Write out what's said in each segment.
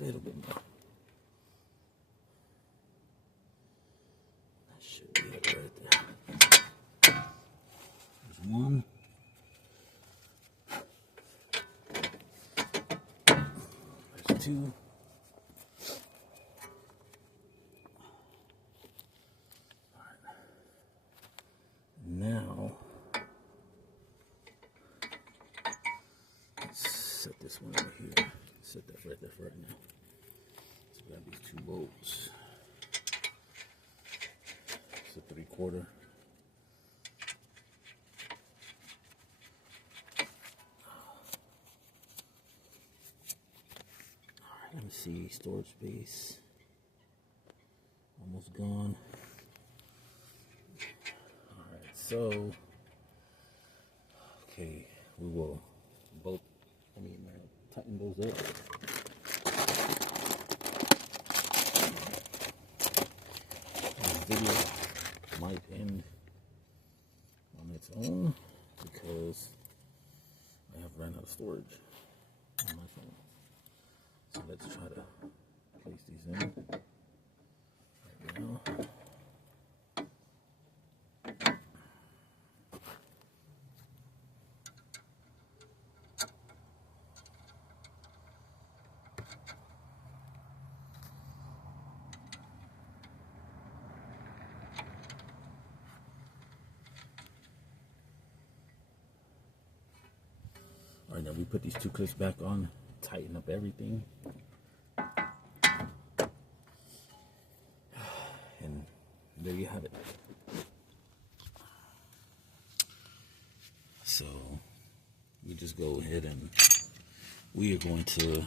a little bit more. That should be it right there. There's one. There's two. Alright. Now, let's set this one over here. Set that right there for right now. So we got these two bolts. It's a 3/4. Alright, let me see. Storage space. Almost gone. Alright, so okay, we will tighten those up. This video might end on its own because I have ran out of storage on my phone. So let's try to place these in right now. Alright, now we put these two clips back on, tighten up everything. And there you have it. So we just go ahead and we are going to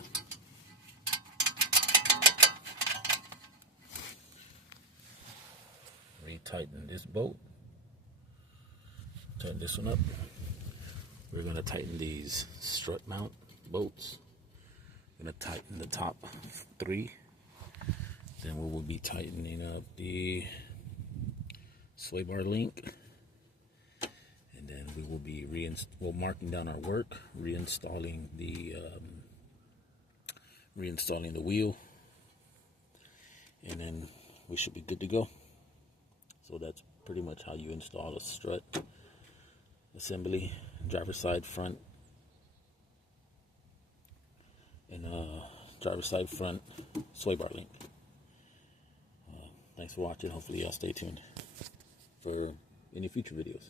retighten this bolt. Tighten this one up. We're going to tighten these strut mount bolts. We're going to tighten the top 3. Then we will be tightening up the sway bar link. And then we will be marking down our work, reinstalling the wheel. And then we should be good to go. So that's pretty much how you install a strut assembly, driver's side, front, and driver's side, front sway bar link. Thanks for watching. Hopefully y'all stay tuned for any future videos.